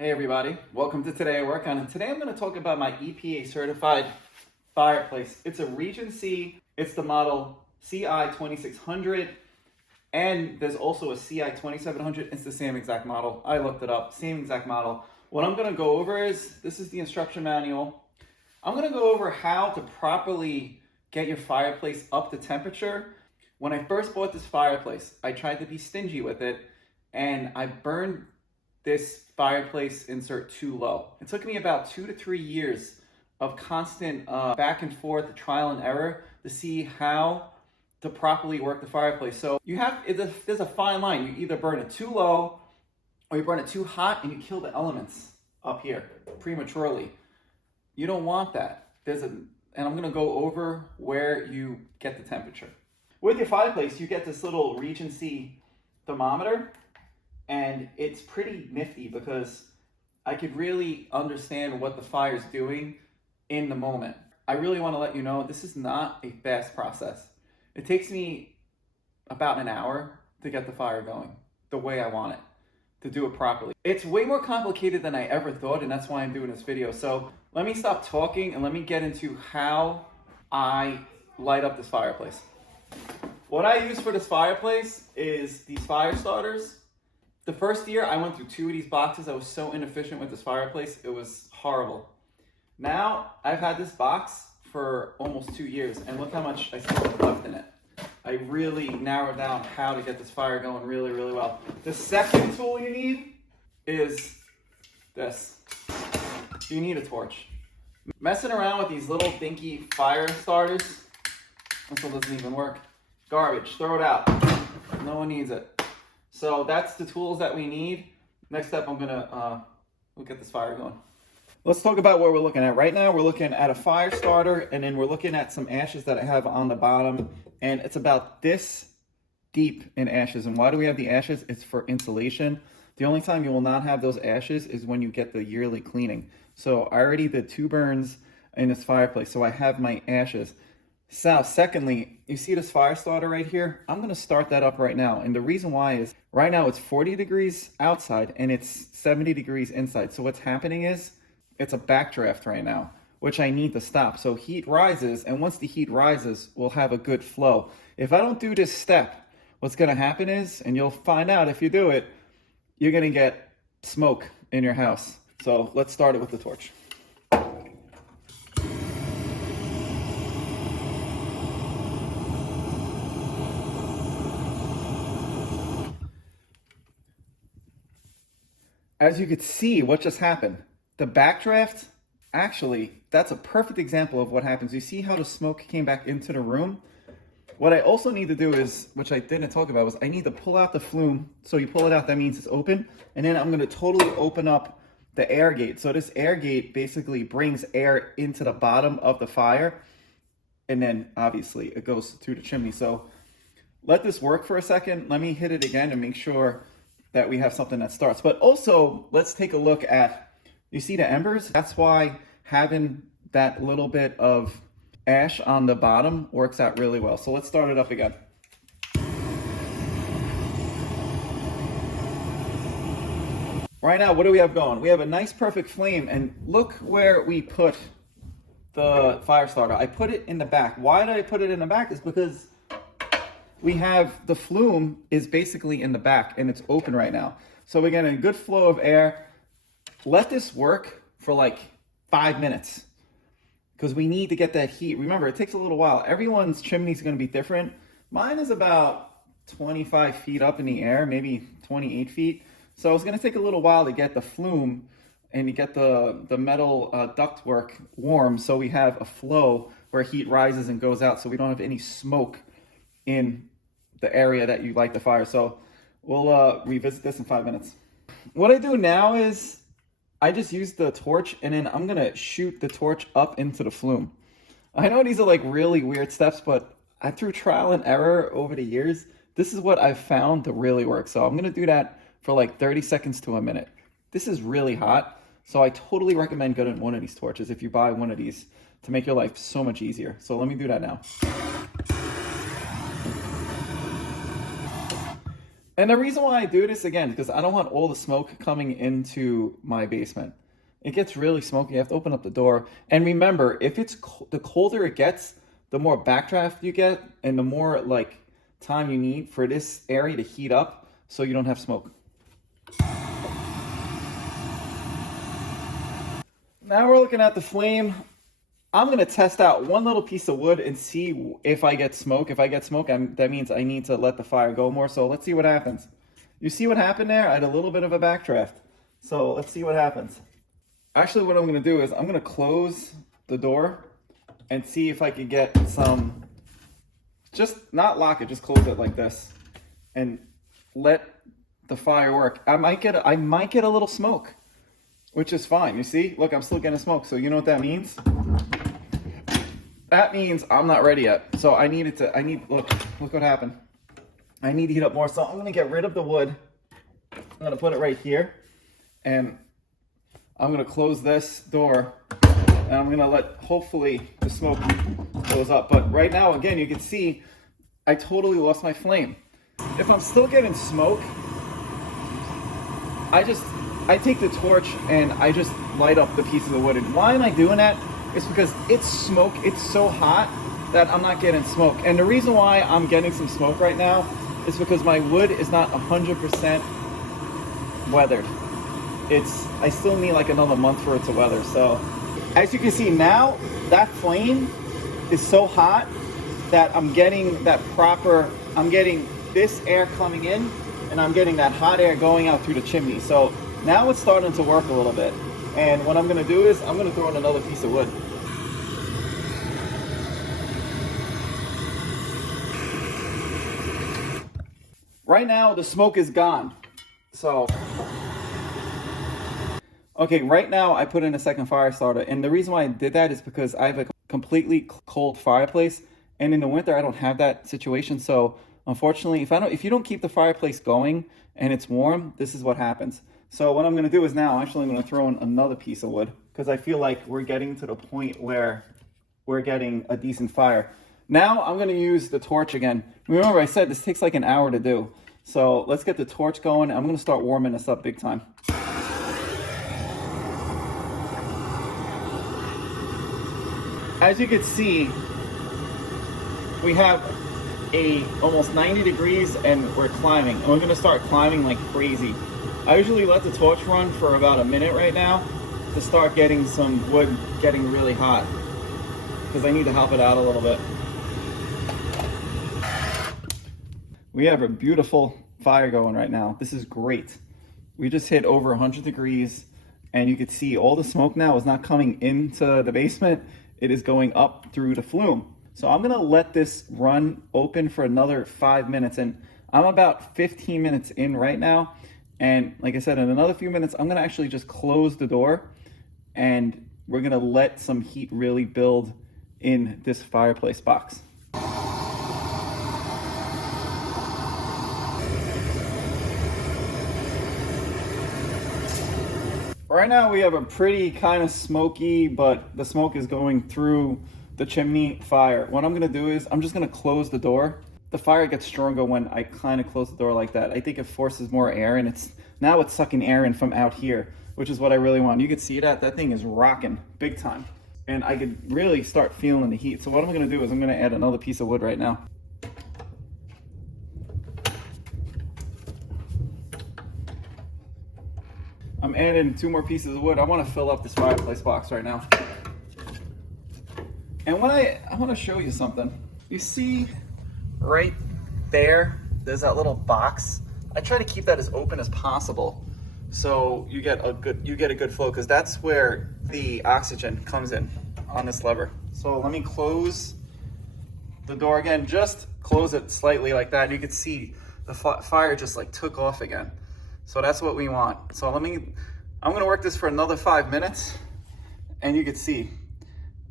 Hey everybody, welcome to Today I Work On, and today I'm going to talk about my EPA certified fireplace. It's a Regency, it's the model CI2600, and there's also a CI2700. It's the same exact model. I looked it up, same exact model. What I'm going to go over is, this is the instruction manual. I'm going to go over how to properly get your fireplace up to temperature. When I first bought this fireplace, I tried to be stingy with it, and I burned this fireplace insert too low. It took me about 2 to 3 years of constant back and forth, trial and error to see how to properly work the fireplace. So there's a fine line. You either burn it too low or you burn it too hot and you kill the elements up here prematurely. You don't want that. And I'm gonna go over where you get the temperature. With your fireplace, you get this little Regency thermometer. And it's pretty nifty because I could really understand what the fire is doing in the moment. I really want to let you know this is not a fast process. It takes me about an hour to get the fire going the way I want it, to do it properly. It's way more complicated than I ever thought, and that's why I'm doing this video. So let me stop talking and let me get into how I light up this fireplace. What I use for this fireplace is these fire starters. The first year, I went through 2 of these boxes. I was so inefficient with this fireplace. It was horrible. Now, I've had this box for almost 2 years, and look how much I still have left in it. I really narrowed down how to get this fire going really, really well. The second tool you need is this. You need a torch. Messing around with these little dinky fire starters, this one doesn't even work. Garbage, throw it out. No one needs it. So that's the tools that we need. Next up, we'll get this fire going. Let's talk about what we're looking at. Right now, we're looking at a fire starter, and then we're looking at some ashes that I have on the bottom. And it's about this deep in ashes. And why do we have the ashes? It's for insulation. The only time you will not have those ashes is when you get the yearly cleaning. So I already did 2 burns in this fireplace, so I have my ashes. So secondly, you see this fire starter right here? I'm going to start that up right now. And the reason why is right now it's 40 degrees outside and it's 70 degrees inside. So what's happening is it's a backdraft right now, which I need to stop. So heat rises, and once the heat rises, we'll have a good flow. If I don't do this step, what's going to happen is, and you'll find out if you do it, you're going to get smoke in your house. So let's start it with the torch. As you could see, what just happened? The backdraft, actually, that's a perfect example of what happens. You see how the smoke came back into the room? What I also need to do is, which I didn't talk about, was I need to pull out the flume. So you pull it out, that means it's open. And then I'm gonna totally open up the air gate. So this air gate basically brings air into the bottom of the fire. And then obviously it goes through the chimney. So let this work for a second. Let me hit it again and make sure that we have something that starts. But also, let's take a look at, you see the embers? That's why having that little bit of ash on the bottom works out really well. So let's start it up again. Right now, what do we have going? We have a nice perfect flame, and look where we put the fire starter. I put it in the back. Why did I put it in the back? Is because we have the flume is basically in the back and it's open right now. So we're getting a good flow of air. Let this work for like 5 minutes because we need to get that heat. Remember, it takes a little while. Everyone's chimney is going to be different. Mine is about 25 feet up in the air, maybe 28 feet. So it's going to take a little while to get the flume and to get the metal ductwork warm so we have a flow where heat rises and goes out so we don't have any smoke in the area that you light the fire. So we'll revisit this in 5 minutes. What I do now is I just use the torch and then I'm gonna shoot the torch up into the flume. I know these are like really weird steps, but through trial and error over the years, this is what I've found to really work. So I'm gonna do that for like 30 seconds to a minute. This is really hot, so I totally recommend getting one of these torches if you buy one of these to make your life so much easier. So let me do that now. And the reason why I do this again, because I don't want all the smoke coming into my basement. It gets really smoky. You have to open up the door. And remember, if it's the colder it gets, the more backdraft you get, and the more like time you need for this area to heat up so you don't have smoke. Now we're looking at the flame. I'm gonna test out one little piece of wood and see if I get smoke. If I get smoke, that means I need to let the fire go more. So let's see what happens. You see what happened there? I had a little bit of a backdraft. So let's see what happens. Actually, what I'm gonna do is I'm gonna close the door and see if I can get some, just not lock it, just close it like this and let the fire work. I might get a little smoke, which is fine. You see, look, I'm still getting smoke. So you know what that means? That means I'm not ready yet. So look what happened. I need to heat up more. So I'm gonna get rid of the wood. I'm gonna put it right here. And I'm gonna close this door. And I'm gonna let, hopefully, the smoke goes up. But right now, again, you can see, I totally lost my flame. If I'm still getting smoke, I take the torch and I just light up the pieces of wood. And why am I doing that? It's because it's smoke, it's so hot that I'm not getting smoke. And the reason why I'm getting some smoke right now is because my wood is not 100% weathered. I still need like another month for it to weather. So as you can see now, that flame is so hot that I'm getting this air coming in and I'm getting that hot air going out through the chimney. So now it's starting to work a little bit. And what I'm gonna do is I'm gonna throw in another piece of wood. Right now, the smoke is gone. So, okay, right now I put in a second fire starter. And the reason why I did that is because I have a completely cold fireplace. And in the winter, I don't have that situation. So unfortunately, if you don't keep the fireplace going and it's warm, this is what happens. So what I'm gonna do is now, actually I'm gonna throw in another piece of wood because I feel like we're getting to the point where we're getting a decent fire. Now I'm gonna use the torch again. Remember I said this takes like an hour to do. So let's get the torch going. I'm gonna start warming this up big time. As you can see, we have almost 90 degrees and we're climbing. And we're gonna start climbing like crazy. I usually let the torch run for about a minute right now to start getting some wood getting really hot because I need to help it out a little bit. We have a beautiful fire going right now. This is great. We just hit over 100 degrees and you can see all the smoke now is not coming into the basement. It is going up through the flume. So I'm gonna let this run open for another 5 minutes and I'm about 15 minutes in right now. And like I said, in another few minutes, I'm gonna actually just close the door and we're gonna let some heat really build in this fireplace box. Right now we have a pretty kind of smoky, but the smoke is going through the chimney fire. What I'm gonna do is I'm just gonna close the door. The fire gets stronger when I kind of close the door like that. I think it forces more air and it's sucking air in from out here, which is what I really want. You can see that thing is rocking big time. And I could really start feeling the heat. So what I'm gonna do is I'm gonna add another piece of wood right now. I'm adding 2 more pieces of wood. I wanna fill up this fireplace box right now. And I wanna show you something. You see right there's that little box. I try to keep that as open as possible so you get a good flow because that's where the oxygen comes in on this lever. So let me close the door again, just close it slightly like that. You can see the fire just like took off again. So that's what we want. So I'm gonna work this for another 5 minutes and you can see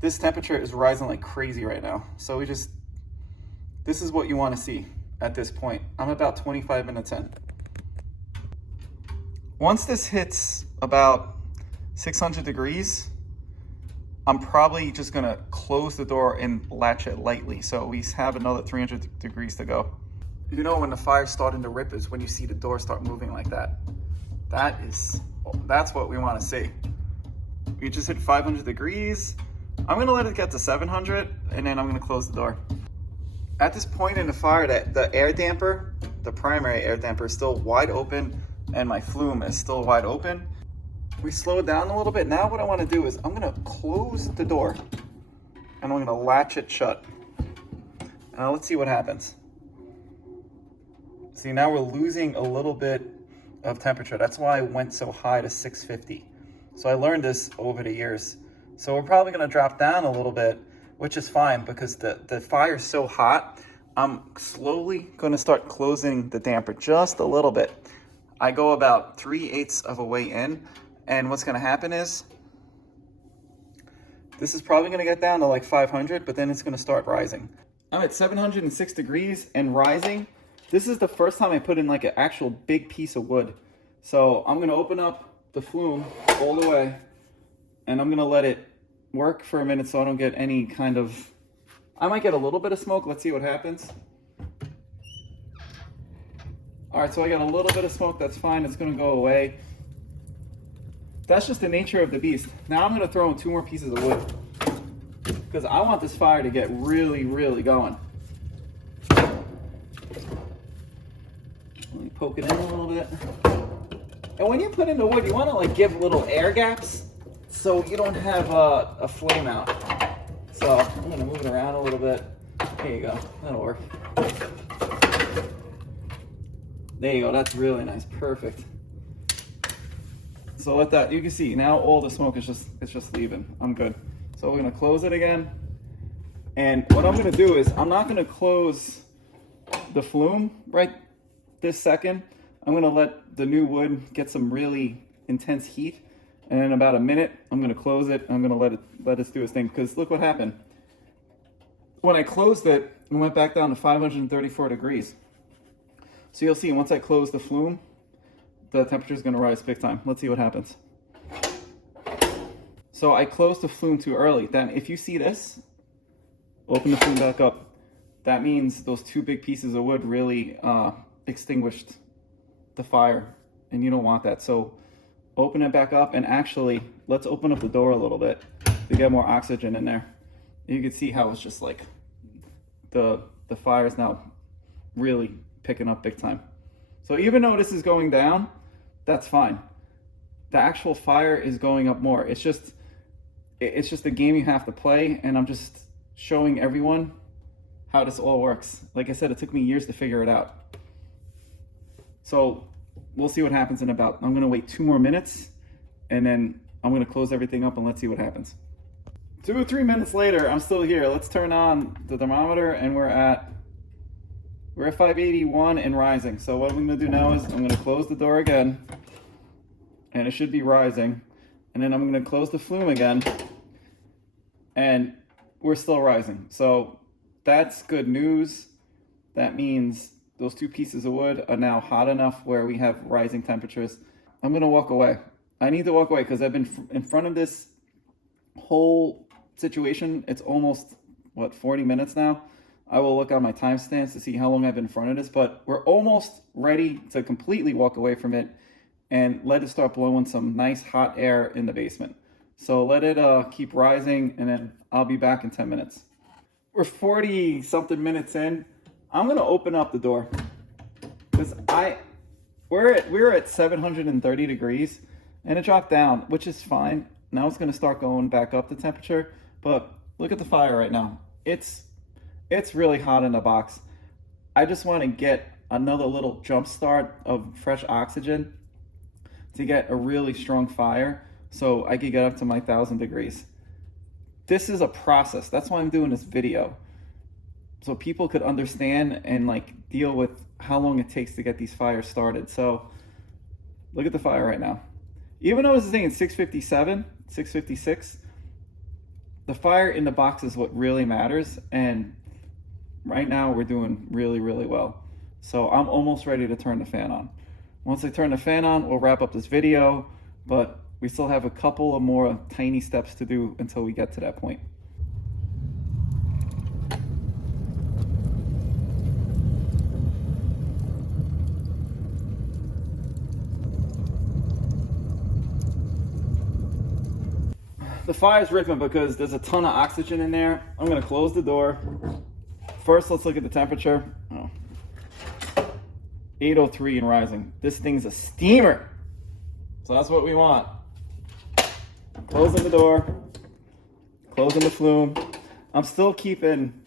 this temperature is rising like crazy right now. So this is what you wanna see at this point. I'm about 25 minutes in. Once this hits about 600 degrees, I'm probably just gonna close the door and latch it lightly. So we have another 300 degrees to go. You know when the fire's starting to rip is when you see the door start moving like that. That's what we want to see. We just hit 500 degrees. I'm gonna let it get to 700 and then I'm gonna close the door. At this point in the fire, the air damper, the primary air damper is still wide open and my flume is still wide open. We slowed down a little bit. Now what I want to do is I'm gonna close the door and I'm gonna latch it shut. And now let's see what happens. See, now we're losing a little bit of temperature. That's why I went so high to 650. So I learned this over the years. So we're probably gonna drop down a little bit, which is fine because the fire's so hot. I'm slowly gonna start closing the damper just a little bit. I go about 3/8 of a way in, and what's gonna happen is, this is probably gonna get down to like 500, but then it's gonna start rising. I'm at 706 degrees and rising. This is the first time I put in like an actual big piece of wood. So I'm gonna open up the flume all the way and I'm gonna let it work for a minute so I don't get any kind of, I might get a little bit of smoke. Let's see what happens. All right, so I got a little bit of smoke, that's fine, it's gonna go away. That's just the nature of the beast. Now I'm gonna throw in 2 more pieces of wood because I want this fire to get really, really going. Let me poke it in a little bit. And when you put in the wood, you wanna like give little air gaps so you don't have a flame out. So I'm gonna move it around a little bit. There you go, that'll work. There you go, that's really nice, perfect. So let that, you can see now all the smoke is just leaving. I'm good. So we're gonna close it again. And what I'm gonna do is, I'm not gonna close the flume right this second. I'm gonna let the new wood get some really intense heat. And in about a minute, I'm gonna close it. I'm gonna let it do its thing. Because look what happened. When I closed it, it went back down to 534 degrees. So you'll see once I close the flume, the temperature is gonna rise big time. Let's see what happens. So I closed the flume too early. Then if you see this, open the flume back up. That means those 2 big pieces of wood really extinguished the fire, and you don't want that. So open it back up, and actually, let's open up the door a little bit to get more oxygen in there. You can see how it's just like, the fire is now really picking up big time. So even though this is going down, that's fine. The actual fire is going up more. It's just a game you have to play, and I'm just showing everyone how this all works. Like I said, it took me years to figure it out. So we'll see what happens in about, I'm gonna wait 2 more minutes, and then I'm gonna close everything up and let's see what happens. 2 or 3 minutes later, I'm still here. Let's turn on the thermometer, and we're at 581 and rising. So what I'm gonna do now is I'm gonna close the door again, and it should be rising. And then I'm gonna close the flume again, and we're still rising. So that's good news. That means those 2 pieces of wood are now hot enough where we have rising temperatures. I'm gonna walk away. I need to walk away because I've been in front of this whole situation. It's almost, what, 40 minutes now? I will look on my timestamps to see how long I've been in front of this, but we're almost ready to completely walk away from it and let it start blowing some nice hot air in the basement. So let it keep rising, and then I'll be back in 10 minutes. We're 40 something minutes in. I'm gonna open up the door because we're at 730 degrees and it dropped down, which is fine. Now it's gonna start going back up the temperature, but look at the fire right now. It's really hot in the box. I just want to get another little jump start of fresh oxygen to get a really strong fire so I could get up to my 1,000 degrees. This is a process. That's why I'm doing this video. So people could understand and like deal with how long it takes to get these fires started. So look at the fire right now. Even though this is saying 657, 656, the fire in the box is what really matters. And right now we're doing really, really well. So I'm almost ready to turn the fan on. Once I turn the fan on, we'll wrap up this video, but we still have a couple of more tiny steps to do until we get to that point. The fire's ripping because there's a ton of oxygen in there. I'm gonna close the door. First, let's look at the temperature. Oh. 803 and rising. This thing's a steamer. So that's what we want. Closing the door, closing the flume. I'm still keeping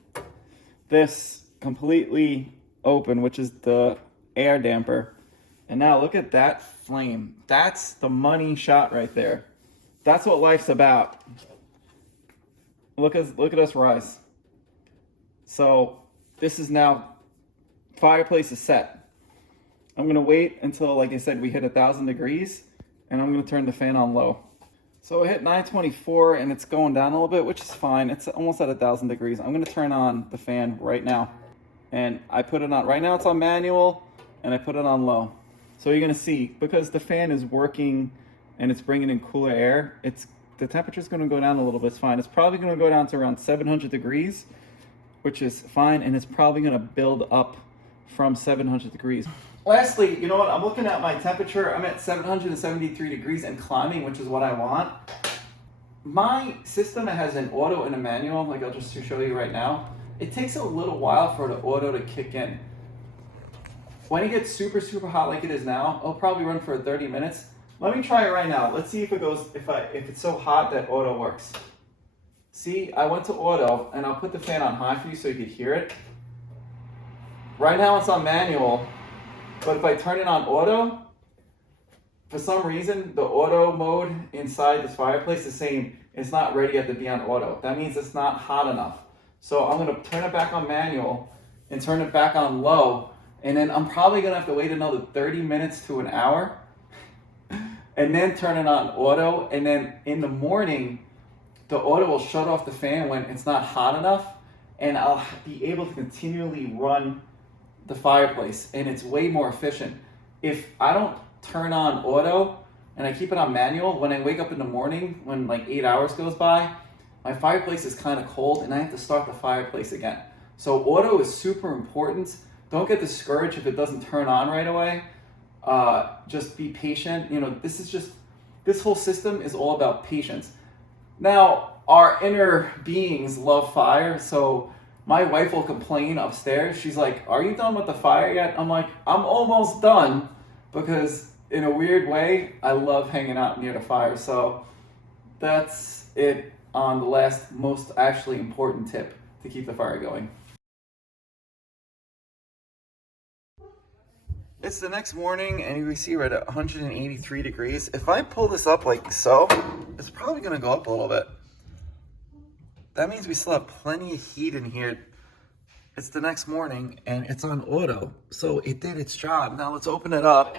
this completely open, which is the air damper. And now look at that flame. That's the money shot right there. That's what life's about. Look at us rise. So this is now, fireplace is set. I'm gonna wait until, like I said, we hit 1,000 degrees, and I'm gonna turn the fan on low. So it hit 924 and it's going down a little bit, which is fine. It's almost at 1,000 degrees. I'm gonna turn on the fan right now. And I put it on, right now it's on manual, and I put it on low. So you're gonna see, because the fan is working and it's bringing in cooler air, the temperature's gonna go down a little bit, it's fine. It's probably gonna go down to around 700 degrees, which is fine, and it's probably gonna build up from 700 degrees. Lastly, you know what, I'm looking at my temperature. I'm at 773 degrees and climbing, which is what I want. My system has an auto and a manual, like I'll just show you right now. It takes a little while for the auto to kick in. When it gets super, super hot like it is now, it'll probably run for 30 minutes. Let me try it right now. Let's see if it goes, if it's so hot that auto works. See, I went to auto, and I'll put the fan on high for you so you can hear it. Right now it's on manual, but if I turn it on auto, for some reason, the auto mode inside this fireplace is saying it's not ready yet to be on auto. That means it's not hot enough. So I'm gonna turn it back on manual and turn it back on low, and then I'm probably gonna have to wait another 30 minutes to an hour and then turn it on auto, and then in the morning, the auto will shut off the fan when it's not hot enough, and I'll be able to continually run the fireplace, and it's way more efficient. If I don't turn on auto and I keep it on manual, when I wake up in the morning, when like 8 hours goes by, my fireplace is kind of cold and I have to start the fireplace again. So auto is super important. Don't get discouraged if it doesn't turn on right away. Just be patient. You know, this whole system is all about patience. Now, our inner beings love fire, so my wife will complain upstairs. She's like, "Are you done with the fire yet?" I'm like, "I'm almost done," because in a weird way, I love hanging out near the fire. So that's it on the last, most actually important tip to keep the fire going. It's the next morning, and you see we're at 183 degrees. If I pull this up like so, it's probably gonna go up a little bit. That means we still have plenty of heat in here. It's the next morning, and it's on auto, so it did its job. Now let's open it up.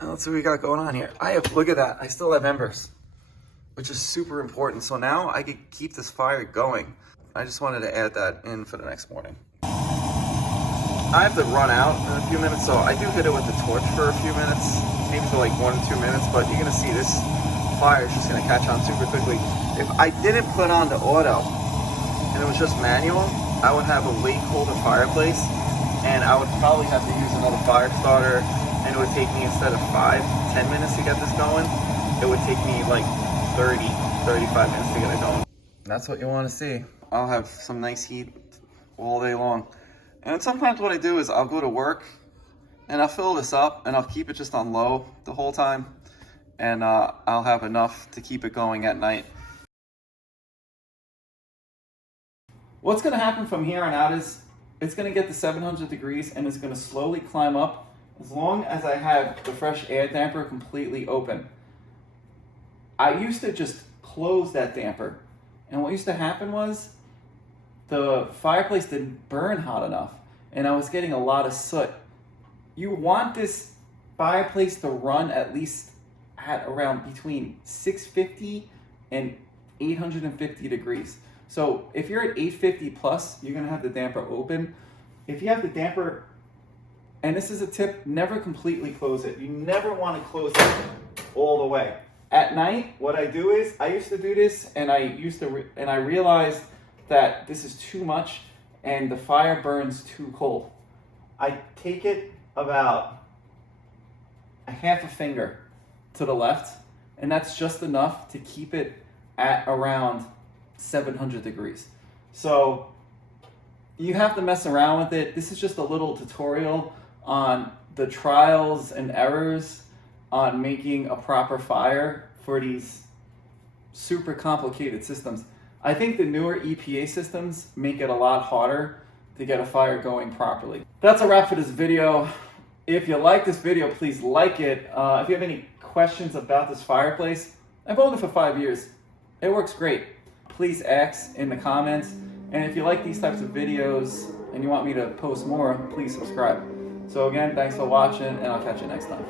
And let's see what we got going on here. Look at that, I still have embers, which is super important. So now I can keep this fire going. I just wanted to add that in for the next morning. I have to run out in a few minutes, so I do hit it with the torch for a few minutes, maybe for like 1 or 2 minutes, but you're gonna see this fire is just gonna catch on super quickly. If I didn't put on the auto and it was just manual, I would have a way colder fireplace, and I would probably have to use another fire starter, and it would take me, instead of 5-10 minutes to get this going, it would take me like 30-35 minutes to get it going. That's what you want to see. I'll have some nice heat all day long. And sometimes what I do is I'll go to work and I'll fill this up and I'll keep it just on low the whole time, and I'll have enough to keep it going at night. What's going to happen from here on out is it's going to get to 700 degrees and it's going to slowly climb up as long as I have the fresh air damper completely open. I used to just close that damper, and what used to happen was the fireplace didn't burn hot enough, and I was getting a lot of soot. You want this fireplace to run at least at around between 650 and 850 degrees. So if you're at 850 plus, you're gonna have the damper open. If you have the damper, and this is a tip, never completely close it. You never want to close it all the way. At night, what I do is, I used to do this, and I realized that this is too much and the fire burns too cold. I take it about a half a finger to the left, and that's just enough to keep it at around 700 degrees. So you have to mess around with it. This is just a little tutorial on the trials and errors on making a proper fire for these super complicated systems. I think the newer EPA systems make it a lot harder to get a fire going properly. That's a wrap for this video. If you like this video, please like it. If you have any questions about this fireplace, I've owned it for 5 years. It works great. Please ask in the comments. And if you like these types of videos and you want me to post more, please subscribe. So again, thanks for watching, and I'll catch you next time.